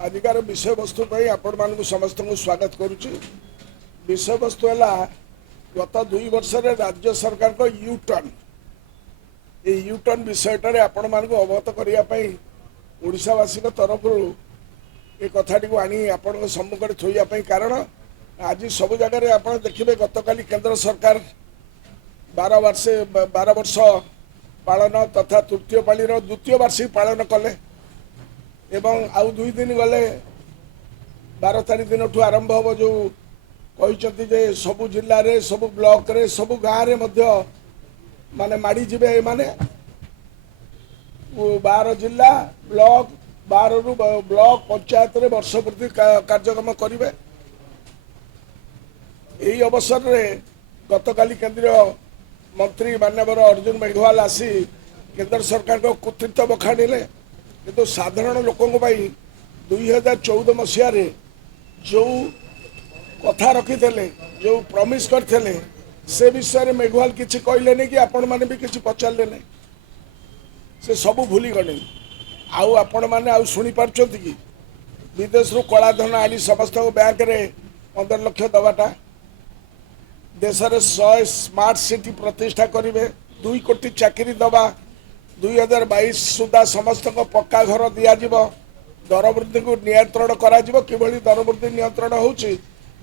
आजिकार विषय वस्तु आपण मानक समस्त को स्वागत करुच्ची। विषय वस्तु है गत 2 वर्ष राज्य सरकार को यू टर्न यू टर्न विषय आपण मानक अवगत करने ओडावासी तरफ ये कथाटी को आनी आपण सम्मुख थोड़ा कारण आज सब जगह आप देखिए गतकाली केंद्र सरकार 12 वर्ष पालन तथा तृतीय पाली द्वितीय वार्षिक पालन कले एवं आउ 2 दिन गले 12 तारीख दिन ठू आरंभ हम जो कहते सबु जिले में सबु ब्लॉक रे सबु गाँव में माने माड़ी जीवे माने 12 जिला ब्लॉक 12 रु ब्लॉक पंचायत रे वर्षपूर्ति कार्यक्रम करेंगे। यही अवसर में गतकाली केंद्रीय मंत्री मानवर अर्जुन मेघवाल आसी केंद्र सरकार को कृतित्व बखाणिले किंतु साधारण लोकों 2014 मसीह जो कथा रखी जो प्रमिश करते से विषय में मेघवाल किसी कहले नहीं कि आपण मैंने भी किसी पचारे नहीं से सब भूली गले आउ आपण मैंने आउ शुणी पार्टी कि विदेश रु कलाधन आनी समस्त बैंक में 15 लाख दवाटा देश में 100 स्मार्ट सिटी प्रतिष्ठा करेंगे 2 कोटी चाकरी दबा 2022 सुधा समस्त को पक्का घर दिज्व दर वृद्धि को नियंत्रण करा किभली दर वृद्धि नियंत्रण होची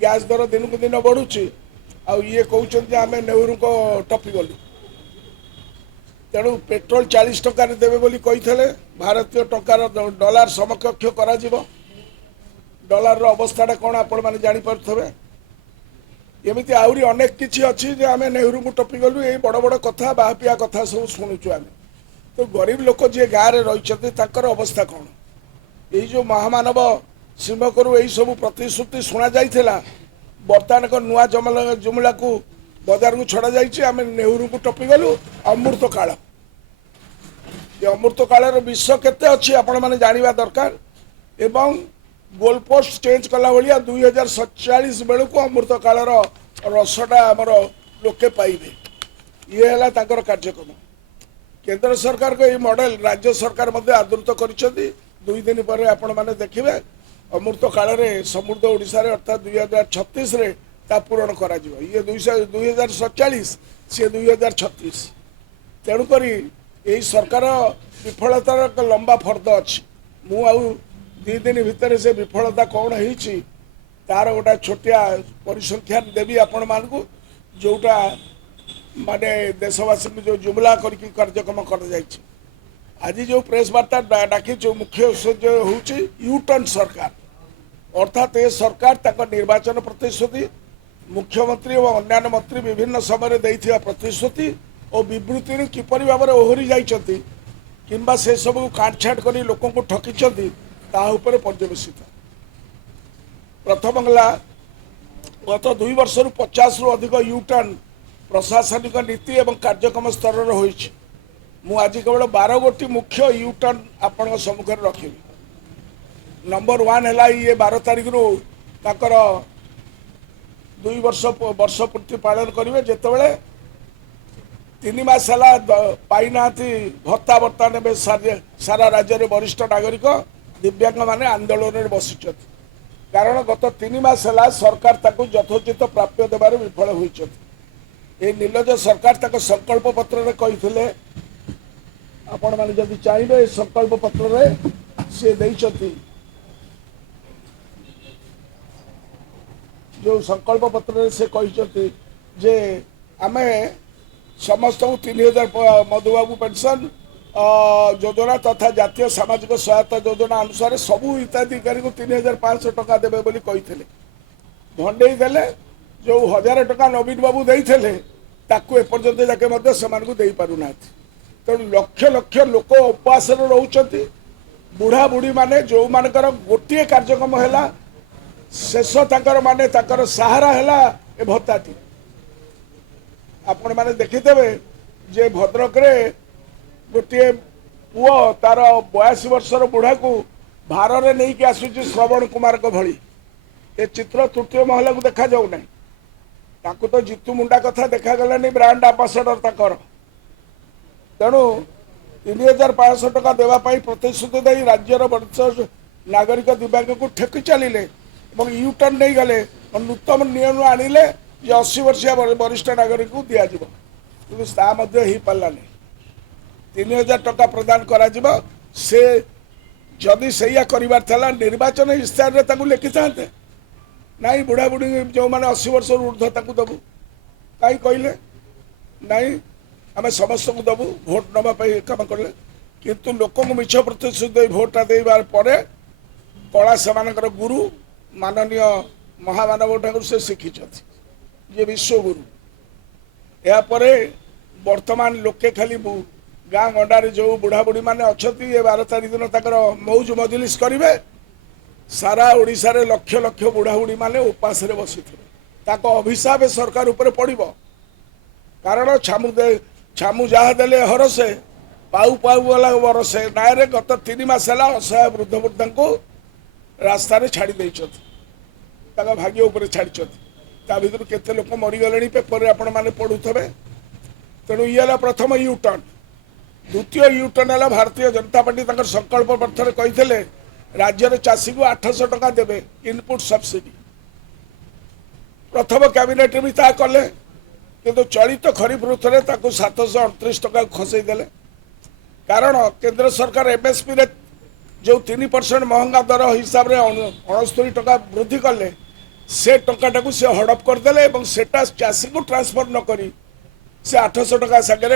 गैस दर दिन को दिन बढ़ुची आ ये कहते आम नेहरू को टपी गलु तेणु पेट्रोल 40 टका देवे बोली कही भारतीय टंकार डॉलर समकक्ष करा डॉलर रो अवस्था कौन आपण मैंने जापारे एमती आहरी अनेक किसी अच्छी आम नेहरू को टपी गलु ये बड़ बड़ कथा बापिया कथा सब शुणुचु आम तो गरीब लोक जी गाँव में रही अवस्था कौन यही जो महामानव श्रीमकरू यही सब प्रतिश्रुति शुणा जाइथिला बर्तमान को नुआ जुमला को बजार को छड़ा जाम नेहरू को टपी गलु अमृत काल ये अमृत कालर विश्व केते अच्छी आपण मैंने जानिबा दरकार एवं गोल पोस्ट चेंज कला भाया 2047 बेलू को अमृत कालर रसटा आमर लोके पाइबे ये है कार्यक्रम केंद्र सरकार को ये मॉडल राज्य सरकार मध्य आदृत कर 2 दिन पर आपण मैंने देखिए अमृत काल में समृद्ध ओडिशा रे अर्थात 2036 रे ता पूरण करा जिवो ये 2047 से 2036 तेणुक यही सरकार विफलतार एक लंबा फर्द अच्छी मु आउ 2 दिन भितर से विफलता कौन होती तार गोटा छोटिया परिसंख्यान देवी आपण मानकु जोटा माने देशवासी जो जुमला करके कार्यक्रम कर जाइए आज जो प्रेस वार्ता डाकी जो मुख्य उद्देश्य हूँ यू टर्न सरकार अर्थात ये सरकार तक निर्वाचन प्रतिश्रुति मुख्यमंत्री और अन्य मंत्री विभिन्न समय देथिया प्रतिश्रुति और विवृत्ति किपरि भाव में ओहरी जाइछथि किंबा से सब काटछाट कर लोक को ठकी पर्यवेसित प्रथम गला गत 2 वर्ष 50 रु अधिक यू टर्न प्रशासनिक नीति एवं कार्यक्रम स्तर होइछि मु आज केवल 12 गोटी मुख्य यू टर्न आपण सम्मुख रखी नंबर 1 है ये 12 तारीख रु ताकर 2 वर्ष पूर्ति पालन करेंगे जितेबले 3 मास पाई ना भत्ता भत्ता ने सारा राज्य में वरिष्ठ नागरिक दिव्यांग माने आंदोलन में बसी कारण गत 3 मास सरकार ताकू यथोचित प्राप्य देवार विफल होती ये नीलज सरकार तक संकल्प पत्र कही आपण मैंने जदि चाहिए संकल्प पत्र सी जो संकल्प पत्र से कही जे आम समस्त 3000 मधुबाबू पेंशन योजना तथा जातीय सामाजिक सहायता योजना अनुसार सबू हिताधिकारी को 3500 टका देवे बोली कही भंडे देले जो 1000 टका नवीन बाबू देते ताकू एपर्यंत जाके से दे पारना तेणु लक्ष लक्ष लोक उपवास रोच बुढ़ा बुढ़ी माने जो मानकर गोटे कार्यक्रम है शेष तकर माने तकर सहारा है ए भत्ताटी आपण मैंने देखिदेवे जे भद्रक रे गोटे पुओ तार 82 वर्षर बुढ़ा को भार में नहीं कि आसुची श्रवण कुमार को भली ए चित्र तृतीय महला को देखा जाऊ नहीं ताकू तो जीतू मुंडा कथा देखागला नहीं ब्रांड आंबासाडर तकर तेणु 3500 टका देवाई प्रतिश्रुति दे राज्यर नागरिक दिव्यांग को ठेकी चलिले यू टर्न नहीं गले और नूतन नियम आनिले 80 वर्षीय वरिष्ठ नागरिक को दि जाव कि पारानी 3000 टका प्रदान करा से जदि सैया कर निर्वाचन इश्ताहार लिखि था नाई बुढ़ा बुढ़ी जो मैंने 80 वर्ष ऊर्ध्व दबू कहीं कहले नाई आम समस्त को दबू भोट नापी कम कले किंतु लोक मिछ प्रतिश्रुति भोटा देवार पर कला से गुरु माननीय महामानव ठाकुर से शिखी ये विश्वगुरु यापर वर्तमान लोके खाली गाँ गंडारे जो बुढ़ा बुढ़ी मैंने अच्छा 12 तारीख दिन तक मौज मजलिस करेंगे सारा ओडिशा रे लक्ष लक्ष बुढ़ा बुढ़ी मैंने उपास बसी थे अभिशाप सरकार उपर पड़ कारण छामु जहाँ देले हरसे पाऊ पाऊ वाला बरसे नायरे गत 3 मास है असहाय वृद्ध वृद्धा को रास्तार छाड़ी भाग्य उपर छाड़ी भर केते लोक मरीगले पेपर आपण मैंने पढ़ुवे तेणु ये प्रथम यू टर्न द्वितीय यू टर्न है भारतीय जनता पार्टी संकल्प पत्र कही राज्यर चाषी को 800 टका देवे इनपुट सब्सिडी प्रथम कैबिनेट भी ता कले किंतु चलित खरीफ ऋतु में 738 टका खसईदे कारण केंद्र सरकार एमएसपी रे जो 3% महंगा दर हिसाब से 69 टका वृद्धि कले से टका से हड़प करदे सेटा चाषी को ट्रांसफर न करी से 800 टका सागर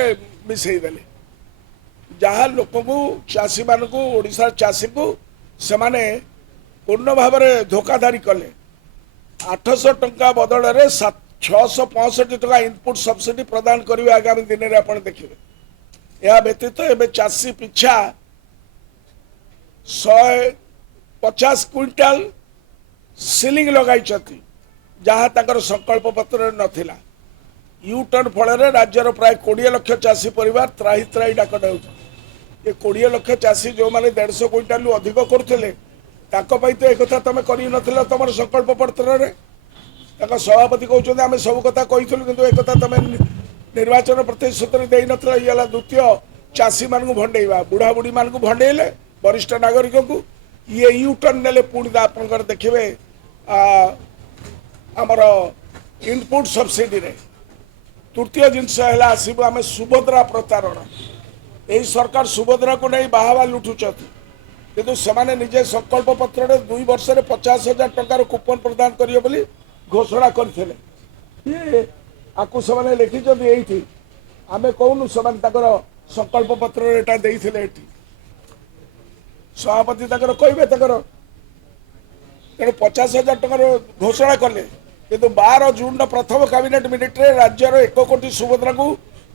मिसईदे जहाँ लोक को चाषी मान को ओडिशा चाषी को सेमाने पूर्ण भाव में धोखाधारी कले 800 टका बदल में 665 टका इनपुट सब्सिडी प्रदान करेंगे आगामी दिन में आप देखिए यह व्यतीत एवं चाषी पिछा 150 क्विंटाल सिलिंग लगाई जहाँ तक संकल्प पत्र नथिला यू टर्न फल राज्यर प्राय 20 लाख चाषी परिवार त्राही त्राही डाक ये 20 लाख चाषी जो मैंने 150 क्विंटाल अधिक करुले तो एक तुम कर तुम संकल्प पत्र सभापति कहते आम सब कथा कही एक तुम निर्वाचन प्रतिश्रुति दे ना द्वितीय चाषी मान भंडेवा बुढ़ा बुढ़ी मान भंडेले वरिष्ठ नागरिक को ये यू टर्न ने पुणी आप देखिए आमर इनपुट सब्सिडी रे तृतीय जिनस आसब आम सुभद्रा प्रतारण यही सरकार सुभद्रा को नहीं बाहावा लुटुचती किंतु से निजे संकल्प पत्र 2 वर्ष में 50,000 टकार कूपन प्रदान करिए बोली घोषणा करते आपको से लिखिं ये आम कहूनु से संकल्प पत्र एटा देइथिले सभापति कहे तेणु 50,000 टकार घोषणा कले किंतु 12 जून प्रथम कैबिनेट मिनिट रे राज्यर 1 कोटी सुभद्रा को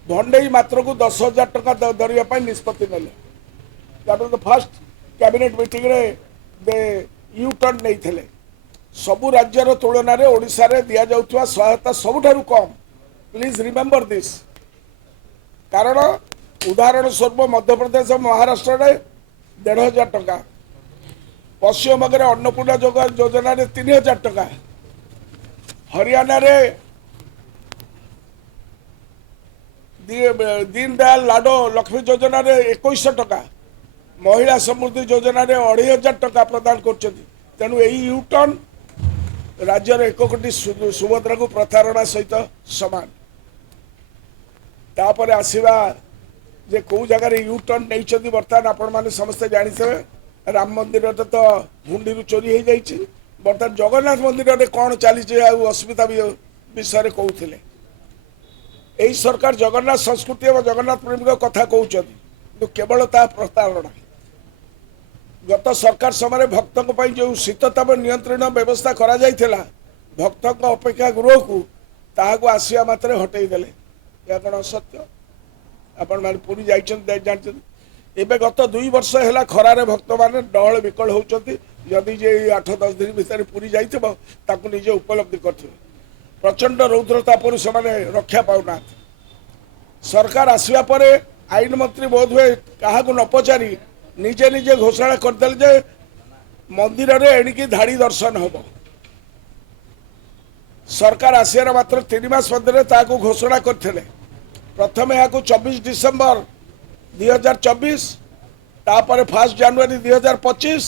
भंडई मात्र को 10,000 टका दरिया निष्पत्ति ने फर्स्ट कैबिनेट मीटिंग रे दे यू टर्न नहीं सबु राज्यर तुलन में ओडिशा रे दिया जाउथुवा सहायता सबुठारु कम प्लीज रिमेंबर दिस कारण उदाहरण स्वरूप मध्य प्रदेश महाराष्ट्र रे 1,500 टका पश्चिम बंग अन्नपूर्णा योजना रे 3,000 टका हरियाणा रे दीनदयाल लाडो लक्ष्मी योजना रे 2100 टका महिला समृद्धि योजना रे 2,500 टका प्रदान कर तेणु यही यू टर्न राज्यर 1 कोटी सुभद्रा को प्रतारणा सहित समान तापर आसवा जे कौ जगार यू टर्न नहीं बर्तमान आपण मैंने समस्ते जानते राम मंदिर तो हुंडी चोरी हो जाइए बर्तमान जगन्नाथ मंदिर में कौन चली असुविधा विषय कहते यही सरकार जगन्नाथ संस्कृति और जगन्नाथ प्रेमी कथा कहते केवल ता प्रतारणा गत सरकार समय भक्तों जो शीतताप नियंत्रण व्यवस्था करा जाइथिला भक्तों अपेक्षा गृह को ताहाको आसिया मात्रे हटेदेले या कौन असत्य आपण मैंने पूरी जानते एवं गत 2 वर्ष है खरारे भक्त मैंने डहल विकल होती जदि जे 8-10 दिन भितर पूरी जाइए निजे उपलब्धि कर प्रचंड रौद्रतापर से रक्षा पाऊना सरकार आसवा पर आईन मंत्री बोध हुए क्या न पचारि निजे निजे घोषणा करदे जे मंदिर रे एणिकी धाड़ी दर्शन हम सरकार आसियार मात्र 3 मास मध्य घोषणा करते प्रथम यहाँ 24 डिसेम्बर 2024 तापर 1 जनवरी 2025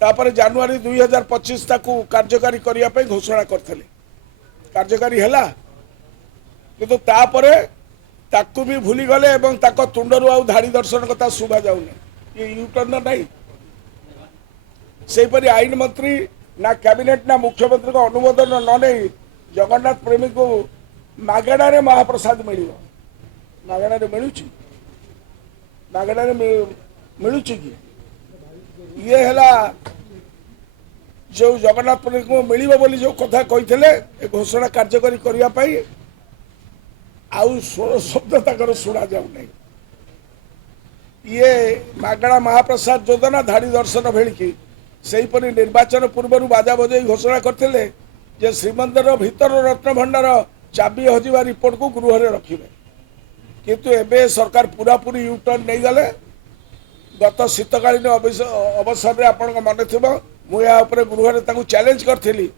तापर जनवरी 2025 ताकू कार्यकारी करिया पे घोषणा करते कार्यकारी है किंतु तापरे ताकू भी भूली गले एवं ताको तुंडरू आउ धाड़ी दर्शन कथा शुभा जाऊनी ये यूटर्न नहीं से परी आईन मंत्री ना कैबिनेट ना मुख्यमंत्री को अनुमोदन न नहीं जगन्नाथ प्रेमी को मागणारे महाप्रसाद मिल मागणारे मिलूची मागणारे मिलूची कि ये है जो जगन्नाथ प्रेमी को मिल बोली जो कथा कही घोषणा कार्यकारी करने आउ षोल शब्द तक शुणा जाऊ नहीं ये मागणा महाप्रसाद योजना धाड़ी दर्शन भेलिकी सेहीपरि निर्वाचन पूर्व बाजा बजाई घोषणा करते जे श्रीमंदिर भीतर रत्न भंडार चाबी हजिवा रिपोर्ट को गृह में रखिए किंतु एबे सरकार पूरा पूरी यूटर्न नहीं गले गत शीतकालीन अवसर में आपण मन थी मुझे गृह में चैलेंज करी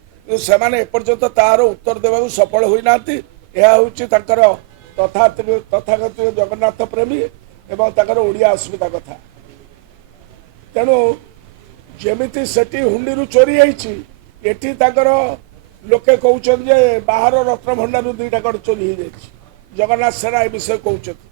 एपर्यंत तार उत्तर देवा सफल होना हूँ तथाकथित जगन्नाथ प्रेमी एवं ओडिया अस्मिता कथा तेणु जमीती सेठी हुंडी चोरी होती लोके कहते बाहर रत्न भंडार दुईटा कड़ चोरी हो जगन्नाथ सेना ए विषय कहते